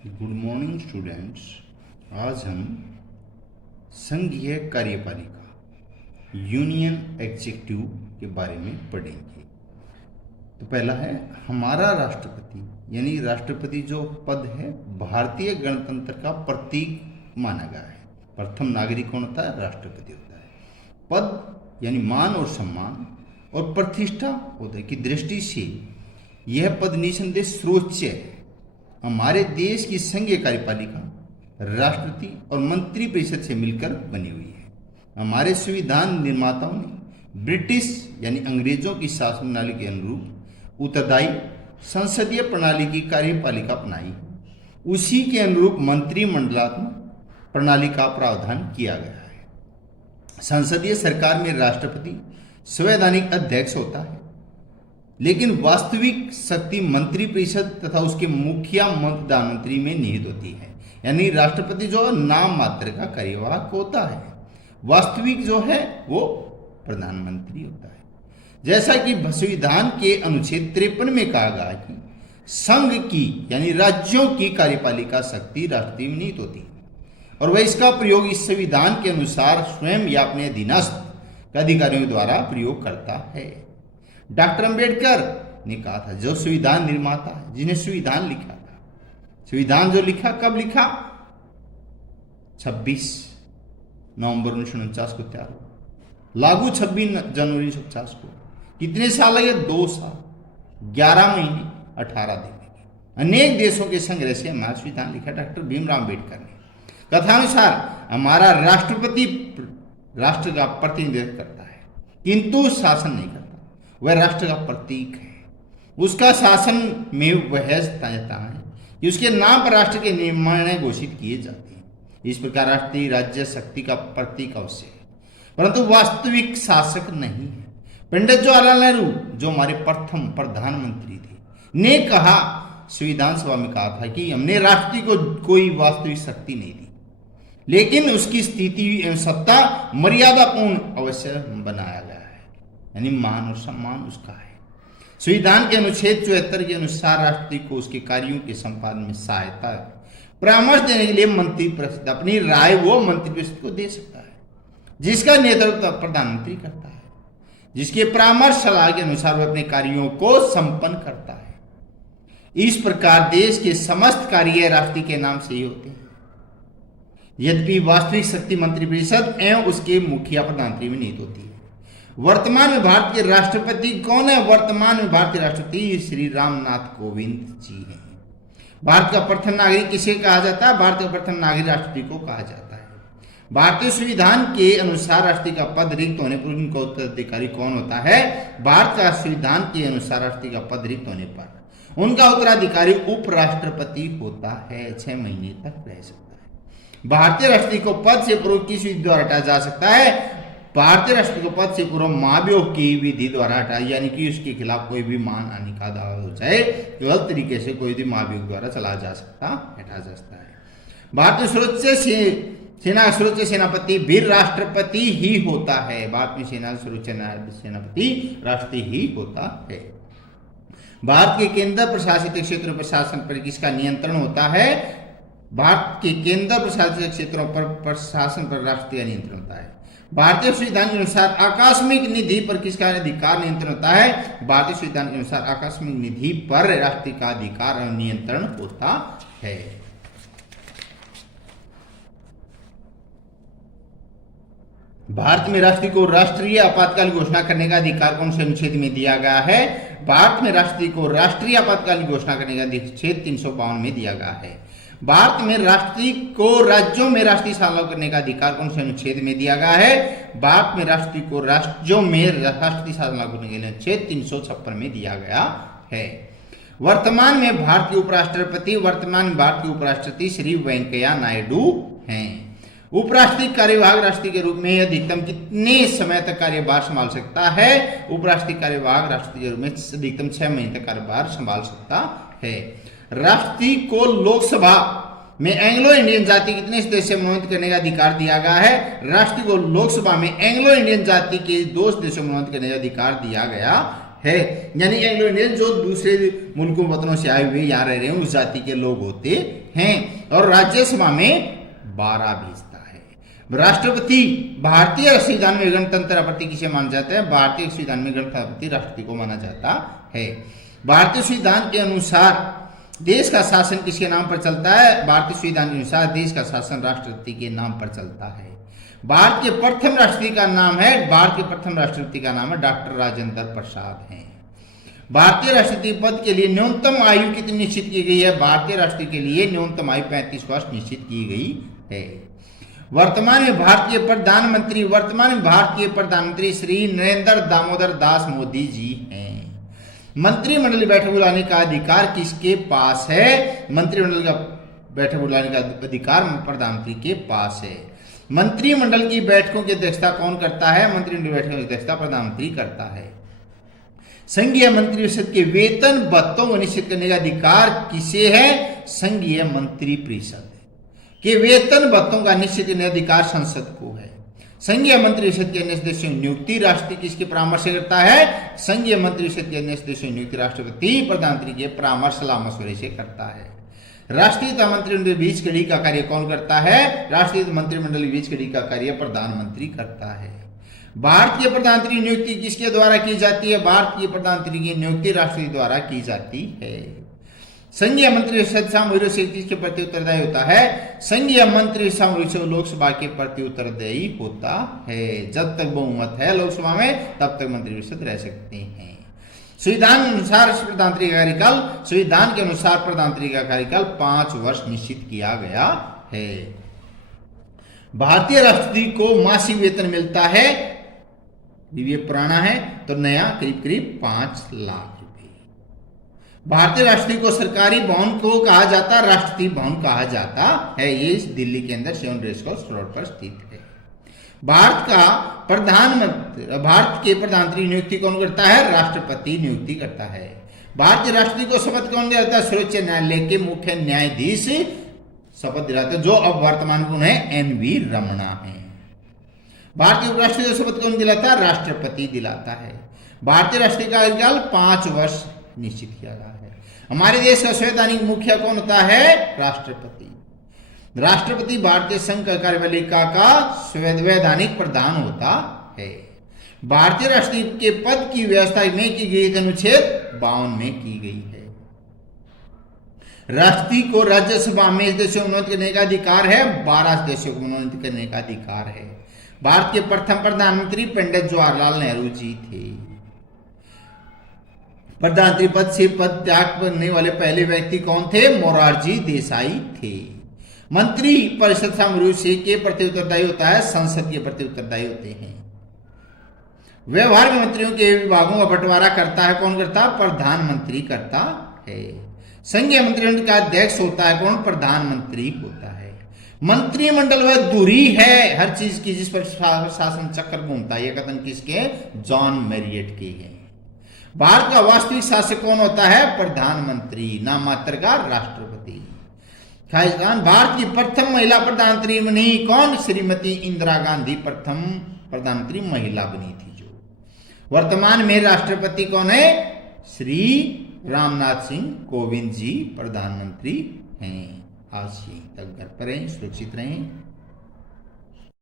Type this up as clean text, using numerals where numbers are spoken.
Good morning students. आज हम संघीय कार्यपालिका यूनियन एग्जीक्यूटिव के बारे में पढ़ेंगे। तो पहला है हमारा राष्ट्रपति, यानी राष्ट्रपति जो पद है भारतीय गणतंत्र का प्रतीक माना गया है। प्रथम नागरिक कौन होता है? राष्ट्रपति होता है। पद यानी मान और सम्मान और प्रतिष्ठा होता की दृष्टि से यह पद निसंदेह सर्वोच्च है। हमारे देश की संघीय कार्यपालिका राष्ट्रपति और मंत्री परिषद से मिलकर बनी हुई है। हमारे संविधान निर्माताओं ने ब्रिटिश यानी अंग्रेजों की शासन प्रणाली के अनुरूप उत्तरदायी संसदीय प्रणाली की कार्यपालिका अपनाई। उसी के अनुरूप मंत्रिमंडलात्मक प्रणाली का प्रावधान किया गया है। संसदीय सरकार में राष्ट्रपति संवैधानिक अध्यक्ष होता है, लेकिन वास्तविक शक्ति मंत्रिपरिषद तथा उसके मुखिया प्रधानमंत्री में निहित होती है। यानी राष्ट्रपति जो नाम मात्र का कार्यवाहक होता है, वास्तविक जो है वो प्रधानमंत्री होता है। जैसा कि संविधान के अनुच्छेद 53 में कहा गया कि संघ की यानी राज्यों की कार्यपालिका शक्ति राष्ट्रपति में निहित होती है और वह इसका प्रयोग इस संविधान के अनुसार स्वयं या अपने अधीनस्थ अधिकारियों द्वारा प्रयोग करता है। डॉक्टर अंबेडकर ने कहा था, जो संविधान निर्माता है, जिन्हें संविधान लिखा था, संविधान जो लिखा कब लिखा? 26 नवंबर 1949 को तैयार हुआ, लागू 26 जनवरी 1950 को। कितने साल लगे? 2 साल 11 महीने 18 दिन। अनेक देशों के संग्रह से हमारा संविधान लिखा डॉक्टर भीमराव अंबेडकर ने। कथानुसार हमारा राष्ट्रपति राष्ट्र का प्रतिनिधित्व करता है, किंतु शासन नहीं करता। वह राष्ट्र का प्रतीक है। उसका शासन में वह रहता है कि उसके नाम पर राष्ट्र के निर्णय घोषित किए जाते हैं। इस प्रकार राष्ट्रीय राज्य शक्ति का प्रतीक अवश्य है, परंतु वास्तविक शासक नहीं है। पंडित जवाहरलाल नेहरू जो हमारे प्रथम प्रधानमंत्री थे, ने कहा, संविधान सभा में कहा था कि हमने राष्ट्र को कोई वास्तविक शक्ति नहीं दी, लेकिन उसकी स्थिति एवं सत्ता मर्यादापूर्ण अवश्य बनाया गया है। यानी मान और सम्मान उसका है। संविधान के अनुच्छेद 74 के अनुसार राष्ट्रपति को उसके कार्यों के संपादन में सहायता परामर्श देने के लिए मंत्री परिषद अपनी राय वो मंत्री परिषद को दे सकता है, जिसका नेतृत्व प्रधानमंत्री करता है, जिसके परामर्श सलाह के अनुसार वह अपने कार्यों को संपन्न करता है। इस प्रकार देश के समस्त कार्य राष्ट्रपति के नाम से ही होते हैं, यद्यपि वास्तविक शक्ति मंत्रिपरिषद एवं उसके मुखिया प्रधानमंत्री में निहित होती है। वर्तमान में भारत के राष्ट्रपति कौन है? वर्तमान में भारतीय राष्ट्रपति श्री रामनाथ कोविंद जी हैं। भारत का प्रथम नागरिक किसे कहा जाता है? भारत का प्रथम नागरिक राष्ट्रपति को कहा जाता है। भारतीय संविधान के अनुसार राष्ट्रपति का पद रिक्त होने पर उनका उत्तराधिकारी कौन होता है? भारत का संविधान के अनुसार राष्ट्रपति का पद रिक्त होने पर उनका उत्तराधिकारी उपराष्ट्रपति होता है। 6 महीने तक रह सकता है। भारतीय राष्ट्रपति को पद से पूर्व किस विधि द्वारा हटाया जा सकता है? भारतीय राष्ट्रपति को पद से पूर्व महाभियोग की विधि द्वारा हटाया, यानी कि उसके खिलाफ कोई भी मानहानि का दावा हो जाए, गलत तरीके से कोई भी महाभियोग द्वारा चला जा सकता, हटा जा सकता है। भारतीय सर्वोच्च सेनापति भी राष्ट्रपति ही होता है। भारत में सेना सर्वोच्च सेनापति राष्ट्रपति ही होता है। भारत के केंद्र प्रशासित क्षेत्रों पर शासन पर किसका नियंत्रण होता है? भारत के केंद्र प्रशासित क्षेत्रों पर प्रशासन पर राष्ट्रपति का नियंत्रण होता है। भारतीय संविधान के अनुसार आकस्मिक निधि पर किसका अधिकार नियंत्रण होता है? भारतीय संविधान के अनुसार आकस्मिक निधि पर राष्ट्रपति का अधिकार और नियंत्रण होता है। भारत में राष्ट्रपति को राष्ट्रीय आपातकाल घोषणा करने का अधिकार कौन से अनुच्छेद में दिया गया है? भारत में राष्ट्रपति को राष्ट्रीय आपातकाल घोषणा करने का अनुच्छेद 352 में दिया गया है। भारत में राष्ट्रपति को राज्यों में राष्ट्रीय शासन लागू करने का अधिकार कौन से अनुच्छेद में दिया गया है? भारत में राष्ट्रपति को राज्यों में राष्ट्रीय शासन लागू करने के लिए अनुच्छेद 356 में दिया गया है। वर्तमान में भारत के उपराष्ट्रपति श्री वेंकैया नायडू हैं। उपराष्ट्रपति कार्यवाहक राष्ट्रपति के रूप में अधिकतम कितने समय तक कार्यभार संभाल सकता है? उपराष्ट्रपति कार्यवाहक राष्ट्रपति के रूप में अधिकतम 6 महीने तक कार्यभार संभाल सकता है। राष्ट्रपति को लोकसभा में एंग्लो इंडियन जाति कितने सदस्य से मनोनीत करने का अधिकार दिया गया है? राष्ट्रपति को लोकसभा में एंग्लो इंडियन जाति के 2 सदस्यों को मनोनीत करने का अधिकार दिया गया है। यानी एंग्लो इंडियन जो दूसरे मुल्कों वतनों से आए हुए यहाँ रह रहे हैं उस जाति के लोग होते हैं। और राज्यसभा में 12 भेजता है। राष्ट्रपति भारतीय संविधान में गणतंत्र प्रति किसे माना जाता है? भारतीय संविधान में गणतंत्र राष्ट्रपति को माना जाता है। भारतीय संविधान के अनुसार देश का शासन किसके नाम पर चलता है? भारतीय संविधान के अनुसार देश का शासन राष्ट्रपति के नाम पर चलता है। भारत के प्रथम राष्ट्रपति का नाम है डॉक्टर राजेंद्र प्रसाद हैं। भारतीय राष्ट्रपति पद के लिए न्यूनतम आयु कितनी निश्चित की गई है? भारतीय राष्ट्रपति के लिए न्यूनतम आयु 35 वर्ष निश्चित की गई है। वर्तमान में भारतीय प्रधानमंत्री श्री नरेंद्र दामोदर दास मोदी जी हैं। मंत्रिमंडल बैठक बुलाने का अधिकार किसके पास है? मंत्रिमंडल का बैठक बुलाने का अधिकार प्रधानमंत्री के पास है। मंत्रिमंडल की बैठकों की अध्यक्षता कौन करता है? मंत्रिमंडल बैठकों की अध्यक्षता प्रधानमंत्री करता है। संघीय मंत्रिपरिषद के वेतन भत्तों को निश्चित करने का अधिकार किसे है? संघीय मंत्रिपरिषद के वेतन भत्तों का निश्चित करने का अधिकार संसद को है। संघीय मंत्रिपरिषद के अन्य सदस्यों की नियुक्ति राष्ट्रपति किसके परामर्श से करता है? संघीय मंत्रिपरिषद के अन्य सदस्यों की नियुक्ति राष्ट्रपति प्रधानमंत्री के परामर्श सलाह मशवरे से करता है। राष्ट्रीय मंत्रिमंडल बीच कड़ी का कार्य कौन करता है? राष्ट्रीय मंत्रिमंडल बीच कड़ी का कार्य प्रधानमंत्री करता है। भारतीय प्रधानमंत्री नियुक्ति किसके द्वारा की जाती है? भारतीय प्रधानमंत्री की नियुक्ति राष्ट्रपति द्वारा की जाती है। संघीय मंत्रिपरिषद सामूहिक से किसके प्रति उत्तरदायी होता है? संघीय मंत्री सामूहिक लोकसभा के प्रति उत्तरदायी होता है। जब तक बहुमत है लोकसभा में तब तक मंत्रिपरिषद रह सकते हैं। संविधान के अनुसार प्रधानमंत्री का कार्यकाल 5 वर्ष निश्चित किया गया है। भारतीय राष्ट्रपति को मासिक वेतन मिलता है, ये पुराना है तो नया करीब 5 लाख रुपए। भारतीय राष्ट्रपति को सरकारी भवन को कहा जाता, राष्ट्रपति भवन कहा जाता है। ये दिल्ली के अंदर 7 रेस कोर्स रोड पर स्थित है। भारत के प्रधानमंत्री नियुक्ति कौन करता है? राष्ट्रपति नियुक्ति करता है। भारतीय राष्ट्रपति को शपथ कौन दिलाता है? सर्वोच्च न्यायालय के मुख्य न्यायाधीश शपथ दिलाते हैं, जो अब वर्तमान में एन.वी. रमणा हैं। भारतीय उपराष्ट्रपति को शपथ कौन दिलाता है? राष्ट्रपति दिलाता है। भारतीय राष्ट्रपति का कार्यकाल 5 वर्ष निश्चित किया गया है। हमारे देश का संवैधानिक मुखिया कौन होता है? राष्ट्रपति। राष्ट्रपति भारतीय संघ कार्यपालिका का संवैधानिक प्रधान होता है। भारतीय राष्ट्रपति के पद की व्यवस्था में की गई अनुच्छेद 52 में की गई है। राष्ट्रपति को राज्यसभा में सदस्यों को मनोनीत करने का अधिकार है, 12 सदस्यों को मनोनीत करने का अधिकार है। भारत के प्रथम प्रधानमंत्री पंडित जवाहरलाल नेहरू जी थे। प्रधानमंत्री पद से पद त्याग करने वाले पहले व्यक्ति कौन थे? मोरारजी देसाई थे। मंत्री परिषद सामूहिक से के प्रति उत्तरदायी होता है, संसद के प्रति उत्तरदायी होते हैं। व्यवहार में मंत्रियों के विभागों का बंटवारा करता है, कौन करता? प्रधानमंत्री करता है। संघीय मंत्रिमंडल का अध्यक्ष होता है कौन? प्रधानमंत्री होता है। मंत्रिमंडल वह धुरी है हर चीज की जिस पर शासन चक्र घूमता है, यह कथन किसके? जॉन मैरियट के हैं। भारत का वास्तविक शासक कौन होता है? प्रधानमंत्री, नाम मात्र का राष्ट्रपति। भारत की प्रथम महिला प्रधानमंत्री बनी कौन? श्रीमती इंदिरा गांधी प्रथम प्रधानमंत्री महिला बनी थी। जो वर्तमान में राष्ट्रपति कौन है? श्री रामनाथ सिंह कोविंद जी प्रधानमंत्री हैं। आज यहीं तक, घर पर रहें, सुरक्षित रहें।